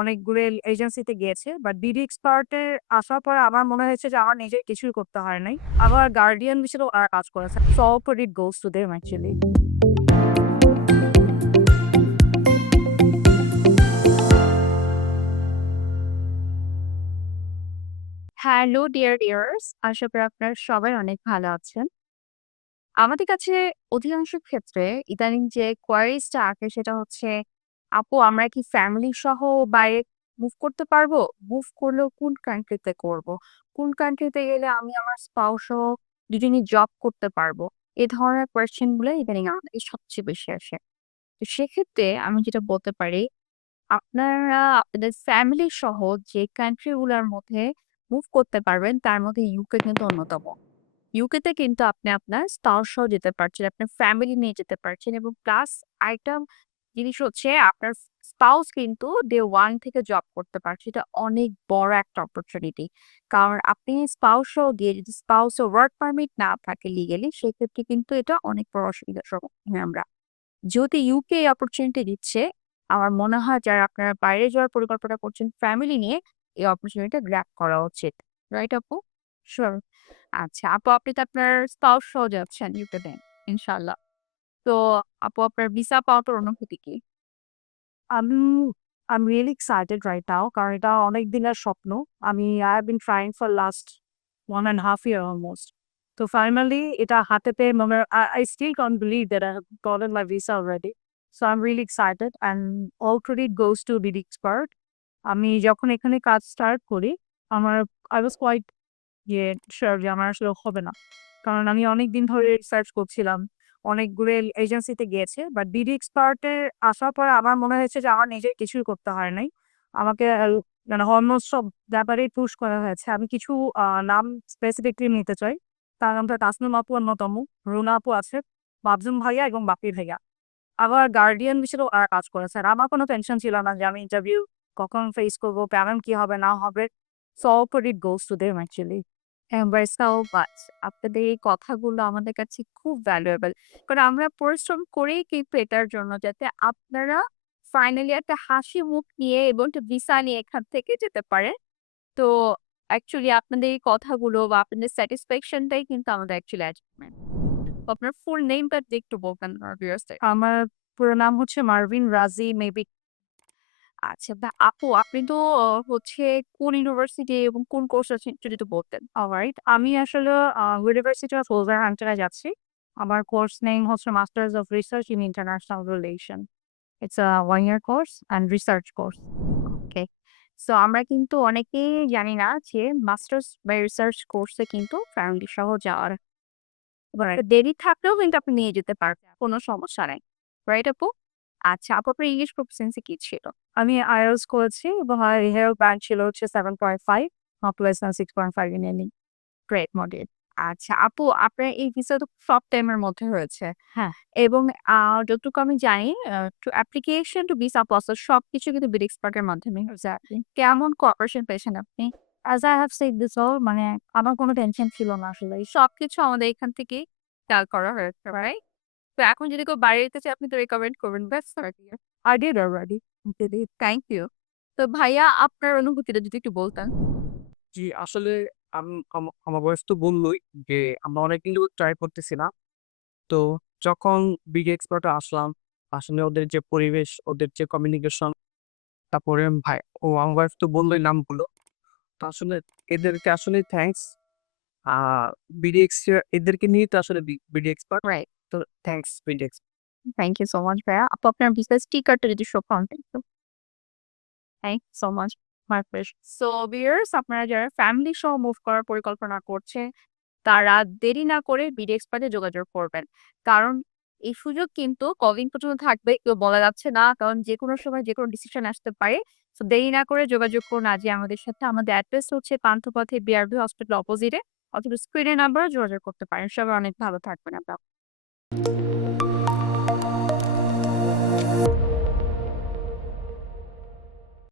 অনেকগুলো এজেন্সিতে গিয়েছে। বাট বিডি এক্সপার্টের আসার পরে আমার মনে হয়েছে যে আমার নিজের কিছুই করতে হয় নাই। আবার গার্ডিয়ান হিসেবেও কাজ করেছে। So all credit goes to them actually. Hello dear dears, আশা করি আপনারা সবাই অনেক ভালো আছেন। আমাদের কাছে অধিকাংশ ক্ষেত্রে ইদানিং যে কোয়ারিজটা আসে সেটা হচ্ছে, আপু আমরা কি ফ্যামিলি সহ বাইরে মুভ করতে পারবো? মুভ করলেও কোন কান্ট্রিতে করব? কোন কান্ট্রিতে গেলে আমি আমার স্পাউস সহ দুজনই জব করতে পারবো? এ ধরনের কোয়েশ্চেন গুলো ইদানিং আমাদের সবচেয়ে বেশি আসে। তো সেক্ষেত্রে আমি যেটা বলতে পারি, আপনারা আপনাদের ফ্যামিলি সহ যে কান্ট্রি গুলার মধ্যে মুভ করতে পারবেন তার মধ্যে ইউকে কিন্তু অন্যতম। ইউকে তে কিন্তু আপনি আপনার স্পাউস সহ যেতে পারছেন, আপনার ফ্যামিলি নিয়ে যেতে পারছেন এবং প্লাস আরেকটা জিনিস হচ্ছে আপনার স্পাউস কিন্তু ডে 1 থেকে জব করতে পারছে। এটা অনেক বড় একটা অপরচুনিটি। কারণ আপনি স্পাউস সহ গিয়ে যদি স্পাউসের ওয়ার্ক পারমিট না থাকে লিগ্যালি, সেক্ষেত্রে কিন্তু এটা অনেক বড় অসুবিধার সম্মুখীন হই আমরা। যদি ইউকে এই অপরচুনিটি দিচ্ছে, আমার মনে হয় যারা আপনারা বাইরে যাওয়ার পরিকল্পনা করছেন ফ্যামিলি নিয়ে, এই অপরচুনিটিটা গ্র্যাব করা উচিত। রাইট আপু? সিউর। আচ্ছা, আপু আপনি তো আপনার স্পাউস সহ যাচ্ছেন ইউকে তে ইনশাআল্লাহ। তো আপু আপনার ভিসা পাওয়ার পর অনুভূতি কি? I'm I'm really excited right now কারণ এটা অনেক দিনের স্বপ্ন। I have been trying for last 1.5 year almost. তো ফাইনালি এটা হাতে পেয়ে মানে I still can't believe that I have gotten my visa already. So I'm really excited and all credit goes to BD Expert. আমি যখন এখানে কাজ start করি, আমার I was quite শিওর যে আমার আসলে হবে না। কারণ আমি অনেকদিন ধরে রিসার্চ করছিলাম। অনেকগুলো এজেন্সিতে গিয়েছে। বাট বিডি এক্সপার্ট এর আসার পরে আমার মনে হয়েছে যে আমার নিজের কিছুই করতে হয় নাই। আমাকে মানে অলমোস্ট সব ব্যাপারেই পুশ করা হয়েছে। আমি কিছু নাম স্পেসিফিকলি নিতে চাই। তার মধ্যে তাসনিম আপু অন্যতম, রুনা আপু আছে, মাকজুম ভাইয়া এবং বাপ্পি ভাইয়া। আবার গার্ডিয়ান হিসেবেও কাজ করেছে। আর আমার কোনো টেনশন ছিল না যে আমি ইন্টারভিউ কখন ফেস করব, পেমেন্ট কি হবে না হবে। So all credit goes to them actually. এম্বার সো মাচ। আপনাদের এই কথাগুলো আমাদের কাছে খুব ভ্যালুয়েবল। কারণ আমরা পরিশ্রম করেই কিন্তু এটার জন্য যাতে আপনারা ফাইনালি একটা হাসি মুখ নিয়ে এবং একটা ভিসা নিয়ে এখান থেকে যেতে পারেন। তো অ্যাকচুয়ালি আপনাদের এই কথাগুলো বা আপনাদের স্যাটিসফ্যাকশন টাই কিন্তু আমাদের অ্যাকচুয়ালি অ্যাচিভমেন্ট। তো আপনার ফুল নেমটা যদি একটু বলতেন আমার ভিউয়ার্স দের। আমার পুরো নাম হচ্ছে মারভিন রাজি মেবি। আচ্ছা আপু আপনি তো হচ্ছে কোন ইউনিভার্সিটি এবং কোন কোর্স আছেন যদি একটু বলতেন? অলরাইট। আমি আসলে ইউনিভার্সিটি অফ ওলভারহ্যাম্পটনে যাচ্ছি। আমার কোর্স নেম হচ্ছে masters of research in international relation. It's a 1 year course and research course. Okay. So আমরা কিন্তু অনেকেই জানি না যে মাস্টার্স বা রিসার্চ কোর্সে কিন্তু ফ্যামিলি সহ যাওয়ার রাইট। দেরি থাকলেও কিন্তু আপনি নিয়ে যেতে পারবেন। কোনো সমস্যা নাই। রাইট আপু? আচ্ছা, আপু আপনার ইংলিশ প্রফিসিয়েন্সি কি ছিল? আমি IELTS করেছি এবং আমার ইনহেল ব্যান্ড ছিল হচ্ছে 7.5, not less than 6.5 in any. Great module. আচ্ছা, আপু আপনার এই ভিসা তো শর্ট টাইমের মধ্যে হয়েছে। হ্যাঁ। এবং যতটুকু আমি জানি to application to visa process সবকিছু কিন্তু বিড এক্সপার্ট এর মাধ্যমেই হচ্ছে। এক্সাক্টলি। কেমন কোঅপারেশন পেয়েছেন আপনি? As I have said this all মানে আমার কোনো টেনশন ছিল না আসলে। সবকিছু আমাদের এখান থেকেই খেয়াল করা হয়েছে, রাইট? তো এখন যদি কেউ বাইরে যেতে চায় আপনি তো রিকমেন্ড করবেন। That's idea. I did already. Thank you. তো ভাইয়া আপনার অনুভূতিটা যদি একটু বলতেন। জি, আসলে আমার ওয়াইফ তো বললই যে আমরা অনেকদিন ধরে ট্রাই করতেছিলাম। তো যখন বিডি এক্সপার্ট এ আসলাম, আসলে ওদের যে পরিবেশ, ওদের যে কমিউনিকেশন, তারপরে আমার ওয়াইফ তো বললই নামগুলো। তো আসলে এদেরকে আসলে থ্যাংকস। আ এদেরকে নিয়েই তো আসলে বিডি এক্সপার্ট। রাইট। তো thanks BD Expert. Thank you so much ভাইয়া। আপু আপনার ভিসা স্টিকারটা যদি শো করেন একটু। Thank you so much. My pleasure. So viewers আপনারা যারা ফ্যামিলি সহ মুভ করার পরিকল্পনা করছেন, তারা দেরি না করে বিডি এক্সপার্টে যোগাযোগ করবেন। কারণ এই সুযোগ কিন্তু কতদিন পর্যন্ত থাকবে কেউ বলা যাচ্ছে না। কারণ যেকোনো সময় যেকোনো ডিসিশন আসতে পারে। সো দেরি না করে যোগাযোগ করুন আজই আমাদের সাথে। আমাদের অ্যাড্রেস হচ্ছে পান্থপথে বিআরবি হসপিটাল অপোজিটে অথবা স্ক্রিনের নাম্বারেও যোগাযোগ করতে পারেন। সবাই অনেক ভালো থাকবেন আপনারা।